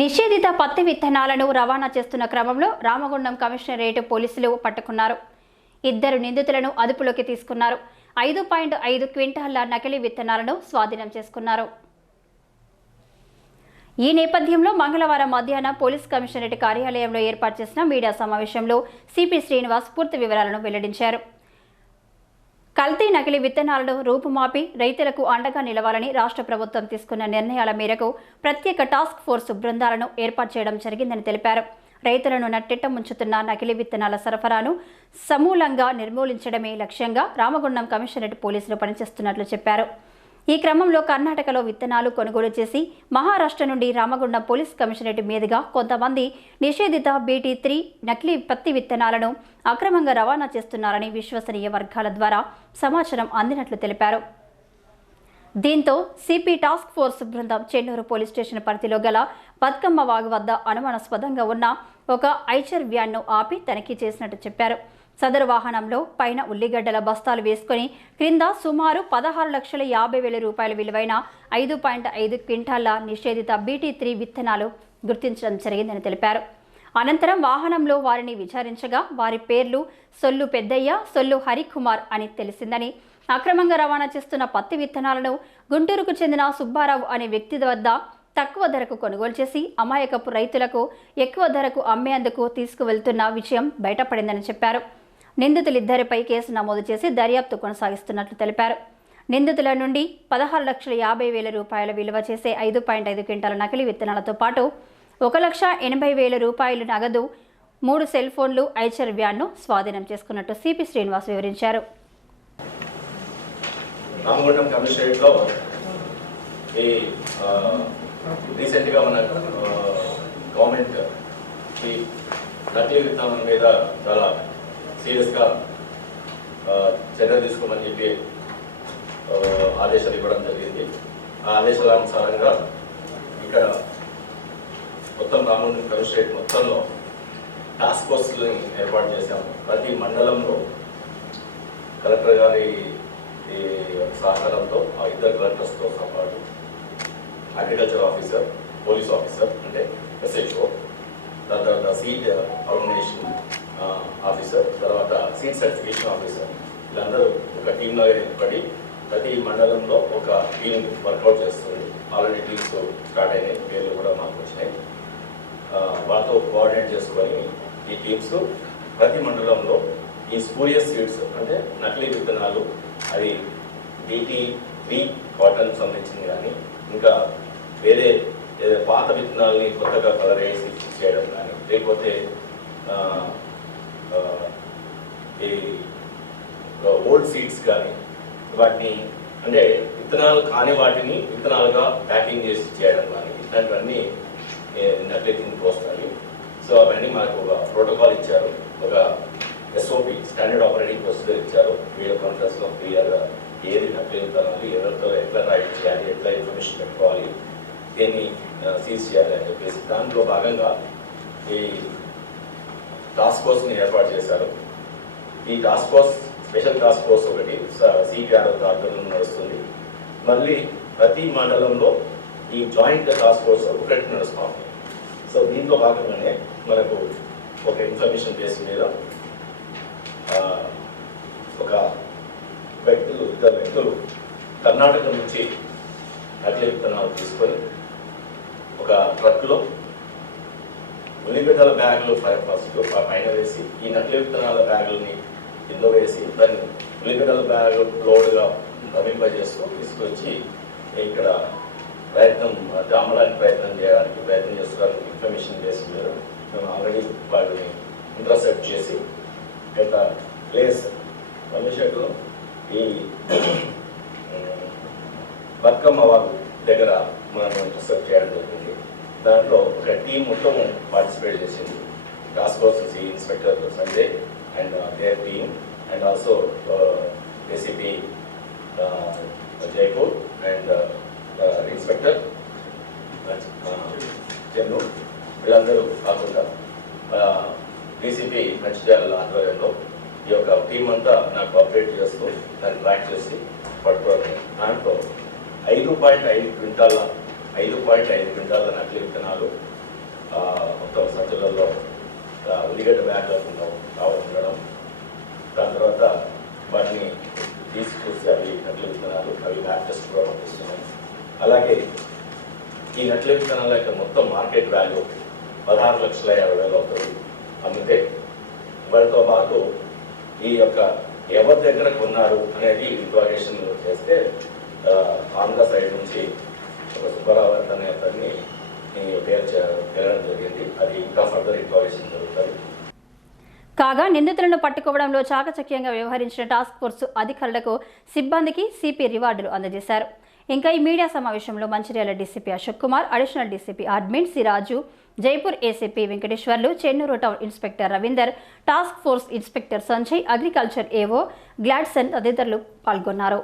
నిషేధిత పత్తి విత్తనాలను రవాణా చేస్తున్న క్రమంలో రామగుండం కమిషనరేట్ పోలీసులు పట్టుకున్నారు. ఇద్దరు నిందితులను అదుపులోకి తీసుకున్నారు. ఐదు పాయింట్ ఐదు క్వింటాళ్ళ నకిలీ విత్తనాలను స్వాధీనం చేసుకున్నారు. ఈ నేపథ్యంలో మంగళవారం మధ్యాహ్నం పోలీస్ కమిషనరేట్ కార్యాలయంలో ఏర్పాటు చేసిన మీడియా సమావేశంలో సిపి శ్రీనివాస్ పూర్తి వివరాలను వెల్లడించారు. కల్తీ నకిలీ విత్తనాలను రూపుమాపి రైతులకు అండగా నిలవాలని రాష్ట్ర ప్రభుత్వం తీసుకున్న నిర్ణయాల మేరకు ప్రత్యేక టాస్క్ ఫోర్స్ బృందాలను ఏర్పాటు చేయడం జరిగిందని తెలిపారు. రైతులను నట్టెట్ట ముంచుతున్న నకిలీ విత్తనాల సరఫరాను సమూలంగా నిర్మూలించడమే లక్ష్యంగా రామగుండం కమిషనరేట్ పోలీసులు పనిచేస్తున్నట్లు చెప్పారు. ఈ క్రమంలో కర్ణాటకలో విత్తనాలు కొనుగోలు చేసి మహారాష్ట్ర నుండి రామగుండం పోలీస్ కమిషనరేట్ మీదుగా కొంతమంది నిషేధిత బీటీ త్రీ నకిలీ పత్తి విత్తనాలను అక్రమంగా రవాణా చేస్తున్నారని విశ్వసనీయ వర్గాల ద్వారా సమాచారం అందినట్లు తెలిపారు. దీంతో సిపి టాస్క్ ఫోర్స్ బృందం చెన్నూరు పోలీస్ స్టేషన్ పరిధిలో గల బతుకమ్మ వాగు వద్ద అనుమానాస్పదంగా ఉన్న ఒక ఐచర్ వ్యాన్ను ఆపి తనిఖీ చేసినట్టు చెప్పారు. సదరు వాహనంలో పైన ఉల్లిగడ్డల బస్తాలు వేసుకొని క్రింద సుమారు పదహారు లక్షల యాభై వేల రూపాయల విలువైన ఐదు పాయింట్ ఐదు క్వింటాళ్ళ నిషేధిత బీటీ త్రీ విత్తనాలు గుర్తించడం జరిగిందని తెలిపారు. అనంతరం వాహనంలో వారిని విచారించగా వారి పేర్లు సొల్లు పెద్దయ్య సొల్లు హరికుమార్ అని తెలిసిందని అక్రమంగా రవాణా చేస్తున్న పత్తి విత్తనాలను గుంటూరుకు చెందిన సుబ్బారావు అనే వ్యక్తి వద్ద తక్కువ ధరకు కొనుగోలు చేసి అమాయకపు రైతులకు ఎక్కువ ధరకు అమ్మేందుకు తీసుకువెళ్తున్న విషయం బయటపడిందని చెప్పారు. నిందితులిద్దరిపై కేసు నమోదు చేసి దర్యాప్తు కొనసాగిస్తున్నట్లు తెలిపారు. నిందితుల నుండి పదహారు లక్షల యాభై వేల రూపాయల విలువ చేసే ఐదు పాయింట్ ఐదు క్వింటాల నకిలీ విత్తనాలతో పాటు ఒక లక్ష ఎనభై వేల రూపాయలు నగదు మూడు సెల్ ఫోన్లు ఐచర్ వ్యాన్ను స్వాధీనం చేసుకున్నట్టు సిపి శ్రీనివాస్ వివరించారు. రామగుండం కమిషనరేట్లో ఈ రీసెంట్గా మన గవర్నమెంట్ ఈ నకిలీ మీద చాలా సీరియస్గా చర్యలు తీసుకోమని చెప్పి ఆదేశాలు ఇవ్వడం జరిగింది. ఆ ఆదేశాల అనుసారంగా ఇక్కడ మొత్తం రామగుండం కమిషనరేట్ మొత్తంలో టాస్క్ ఫోర్స్ని ఏర్పాటు చేశాము. ప్రతి మండలంలో కలెక్టర్ గారి సహకారంతో ఆ ఇద్దరు కలెక్టర్స్తో పాటు అగ్రికల్చర్ ఆఫీసర్ పోలీస్ ఆఫీసర్ అంటే ఎస్హెచ్ఓ తర్వాత సీట్ ఆర్గనైజేషన్ uh, ఆఫీసర్ తర్వాత సీట్ సర్టిఫికేషన్ ఆఫీసర్. వీళ్ళందరూ ఒక టీమ్ లాగా ఏర్పడి ప్రతి మండలంలో ఒక టీం వర్కౌట్ చేస్తుంది. ఆల్రెడీ టీమ్స్ స్టార్ట్ అయినాయి. పేర్లు కూడా మాకు వచ్చినాయి. వాళ్ళతో కోఆర్డినేట్ చేసుకొని ఈ టీమ్స్ ప్రతి మండలంలో ఈ స్పూరియస్ సీడ్స్ అంటే నకిలీ విత్తనాలు అది బీటీ త్రీ కాటన్ సంబంధించింది కానీ ఇంకా వేరే ఏదో పాత విత్తనాలని కొత్తగా కలర్ వేసి చేయడం కానీ లేకపోతే ఈ ఓల్డ్ సీడ్స్ కానీ వాటిని అంటే విత్తనాలు కాని వాటిని విత్తనాలుగా ప్యాకింగ్ చేసి చేయడం కానీ ఇట్లాంటివన్నీ ఏ, నకిలీ కిందకి వస్తాయి సో అవన్నీ మనకు ఒక ప్రోటోకాల్ ఇచ్చారు. ఒక ఎస్ఓపి స్టాండర్డ్ ఆపరేటింగ్ ప్రొసీజర్ ఇచ్చారు. వీడియో కాన్ఫరెన్స్లో క్లియర్గా ఏది నకిలీ విత్తనాలు ఎవరితో ఎట్లా రైట్ చేయాలి ఎట్లా ఇన్ఫర్మేషన్ పెట్టుకోవాలి దేన్ని సీజ్ చేయాలి అని చెప్పేసి దాంట్లో భాగంగా ఈ టాస్క్ ఫోర్స్ని ఏర్పాటు చేశారు. ఈ task force special task force ఒకటి సిపిఆర్ ఆధ్వర్యంలో నడుస్తుంది. మళ్ళీ ప్రతి మండలంలో ఈ జాయింట్ టాస్క్ ఫోర్స్ ఒకటి నడుస్తాం సో దీంట్లో భాగంగానే మనకు ఒక ఇన్ఫర్మేషన్ బేస్ మీద ఒక వ్యక్తులు ఇద్దరు వ్యక్తులు కర్ణాటక నుంచి నకిలీ విత్తనాలు తీసుకొని ఒక ట్రక్లో ఉల్లిగడ్డల బ్యాగులు ఫస్ట్ పైన వేసి ఈ నకిలీ విత్తనాల బ్యాగులని కింద వేసి దాన్ని ఉల్లిగడ్డల బ్యాగ్ లోడ్గా తమింపజేస్తూ తీసుకొచ్చి ఇక్కడ ప్రయత్నం అమ్మడానికి ప్రయత్నం చేయడానికి ప్రయత్నం చేస్తున్నారు. ఇన్ఫర్మేషన్ బేస్ మీరు మేము ఆల్రెడీ వాటిని ఇంటర్సెప్ట్ చేసి గత ప్లేస్ కమిషన్లో ఈ బతుకమ్మ వాగు దగ్గర మనం ఇంటర్సెప్ట్ చేయడం జరిగింది. దాంట్లో ఒక టీం మొత్తం పార్టిసిపేట్ చేసింది. Task force C inspector Sanjay and there team and also ACP Jaipur and inspector Chennu వీళ్ళందరూ కాకుండా డీసీపీ మంచిర్యాల ఆధ్వర్యంలో ఈ యొక్క టీం అంతా నాకు అప్డేట్ చేస్తూ దాన్ని ట్రాక్ చేసి పట్టుకోవడం. దాంట్లో ఐదు పాయింట్ ఐదు క్వింటాల ఐదు పాయింట్ ఐదు క్వింటాల నకిలీ విత్తనాలు మొత్తం సంచులలో ఉల్లిగడ్డ బ్యాగ్లకుండా ఉండడం రావడం ఉండడం దాని తర్వాత వాటిని తీసి చూసి అవి నకిలీ విత్తనాలు అవి బ్యాక్ టెస్ట్ కూడా పంపిస్తున్నాం అలాగే ఈ నకిలీ విత్తనాల యొక్క మొత్తం మార్కెట్ వాల్యూ పదహారు లక్షల యాభై వేలు అవుతుంది. అమ్మితే వాటితో పాటు ఈ యొక్క ఎవరి దగ్గర కొన్నారు అనేది ఇంక్వైరేషన్ చేస్తే ఆంధ్ర సైడ్ నుంచి ఒక అనే అతన్ని జరిగింది. అది ఇంకా ఫర్దర్ జరుగుతుంది కాగా నిందితులను పట్టుకోవడంలో చాకచక్యంగా వ్యవహరించిన టాస్క్ ఫోర్స్ అధికారులకు సిబ్బందికి సిపి రివార్డులు అందజేశారు. ఇంకా ఈ మీడియా సమావేశంలో Mancherial DCP Ashok Kumar additional DCP admin Siraju Jaipur ACP Venkateswarlu Chennur town inspector Ravinder task force inspector Sanjay agriculture AO Gladson తదితరులు పాల్గొన్నారు.